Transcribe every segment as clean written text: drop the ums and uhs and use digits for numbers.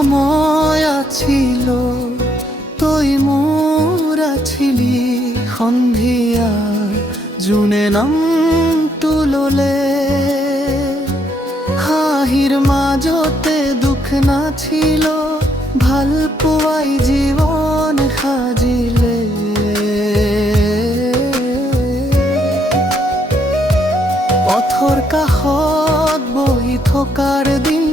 সময় আছিল তই মোৰ আছিলি সন্ধিয়াৰ যোনে নামটো ললে হাঁহিৰ মাজতে দুখ নাছিল ভাল পোৱাই জীৱন সাজিলে পথৰ কাষত বহি থকাৰ দিন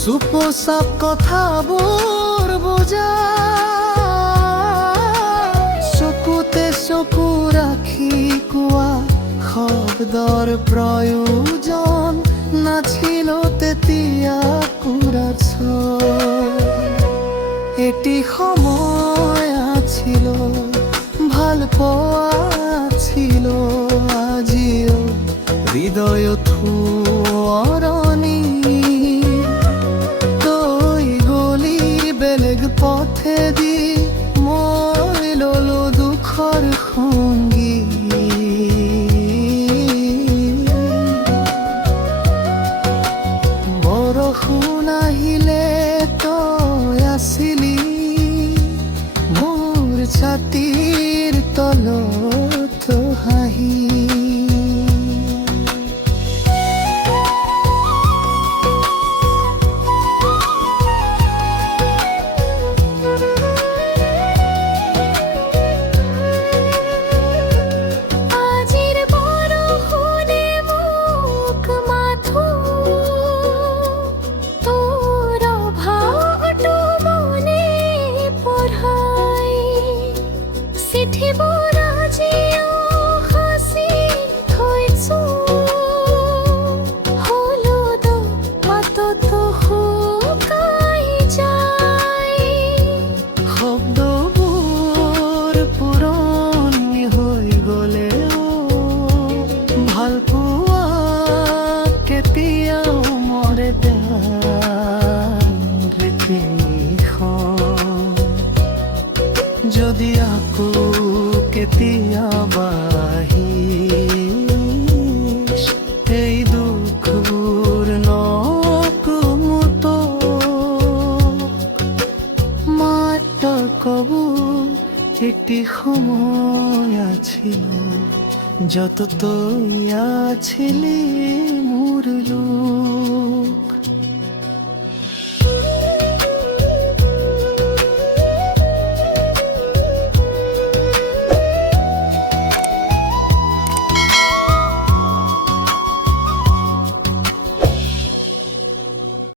চুপচাপ কথাবোৰ বুজা চকুতে চকু ৰাখি কোৱা শব্দৰ প্ৰয়োজন নাছিল তেতিয়া কুৰাৰ এটি সময় আছিল ভাল পোৱা ছিল আজিও হৃদয় থুৰণি তই গলি বেলেগ পথেদি মই ললো দুখৰ সংগী বৰষুণ আহিলে তই আছিলি মোৰ ছাতিৰ তলত হাঁহি যদি আকৌ কেতিয়াবা আহিস এই দুখবোৰ নকমুতো মাত্ৰ কব একটি সময় আছিল যত তুই আছিলি মোৰ